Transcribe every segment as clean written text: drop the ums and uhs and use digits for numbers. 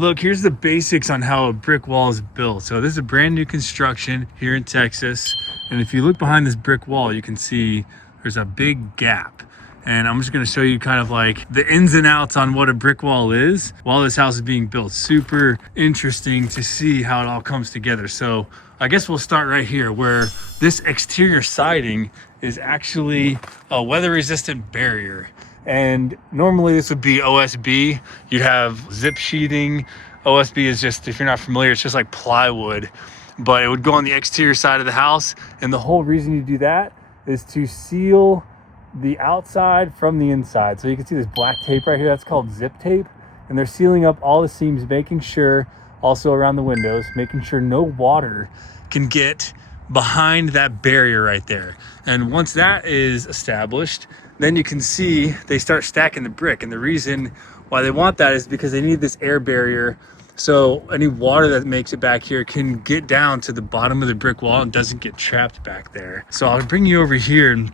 Look, here's the basics on how a brick wall is built. So this is a brand new construction here in Texas. And if you look behind this brick wall, you can see there's a big gap. And I'm just gonna show you kind of like the ins and outs on what a brick wall is while this house is being built. Super interesting to see how it all comes together. So I guess we'll start right here where this exterior siding is actually a weather resistant barrier. And normally this would be OSB. You'd have zip sheeting. OSB is just, if you're not familiar, it's just like plywood, but it would go on the exterior side of the house. And the whole reason you do that is to seal the outside from the inside. So you can see this black tape right here, that's called zip tape. And they're sealing up all the seams, making sure, also around the windows, making sure no water can get behind that barrier right there. And once that is established, then you can see they start stacking the brick. And the reason why they want that is because they need this air barrier, so any water that makes it back here can get down to the bottom of the brick wall and doesn't get trapped back there. So I'll bring you over here.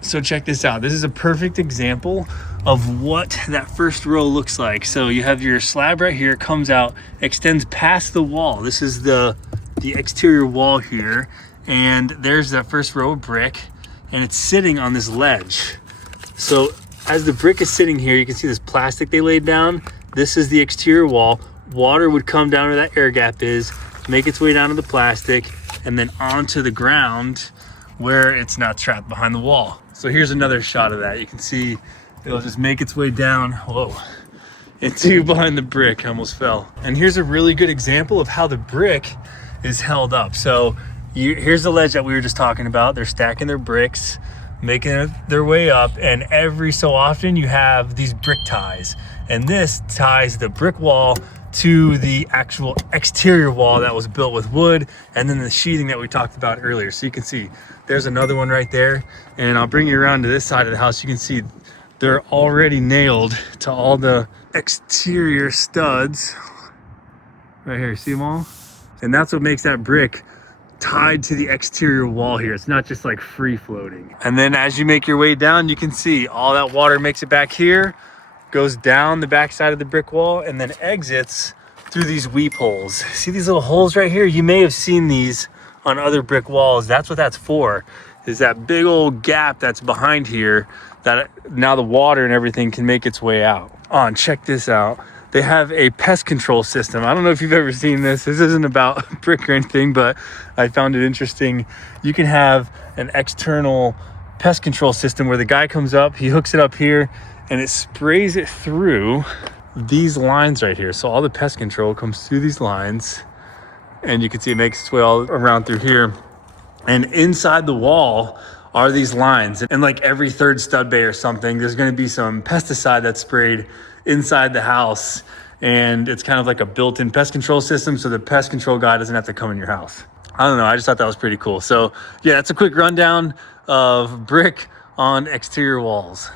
So check this out. This is a perfect example of what that first row looks like. So you have your slab right here, comes out, extends past the wall. This is the exterior wall here. And there's that first row of brick, and it's sitting on this ledge. So as the brick is sitting here, you can see this plastic they laid down. This is the exterior wall. Water would come down where that air gap is, make its way down to the plastic, and then onto the ground where it's not trapped behind the wall. So here's another shot of that. You can see it'll just make its way down, whoa, into behind the brick. I almost fell. And here's a really good example of how the brick is held up. So here's the ledge that we were just talking about. They're stacking their bricks, making their way up, and every so often you have these brick ties. And this ties the brick wall to the actual exterior wall that was built with wood, and then the sheathing that we talked about earlier. So you can see there's another one right there. And I'll bring you around to this side of the house. You can see they're already nailed to all the exterior studs right here. See them all? And that's what makes that brick tied to the exterior wall here. It's not just like free floating. And then as you make your way down, you can see all that water makes it back here, goes down the back side of the brick wall, and then exits through these weep holes. See these little holes right here? You may have seen these on other brick walls. That's what that's for, is that big old gap that's behind here that now the water and everything can make its way out. Oh, and check this out. They have a pest control system. I don't know if you've ever seen this. This isn't about brick or anything, but I found it interesting. You can have an external pest control system where the guy comes up, he hooks it up here, and it sprays it through these lines right here. So all the pest control comes through these lines, and you can see it makes its way all around through here. And inside the wall are these lines. And like every third stud bay or something, there's gonna be some pesticide that's sprayed inside the house. And it's kind of like a built-in pest control system, so the pest control guy doesn't have to come in your house. I don't know, I just thought that was pretty cool. So yeah, that's a quick rundown of brick on exterior walls.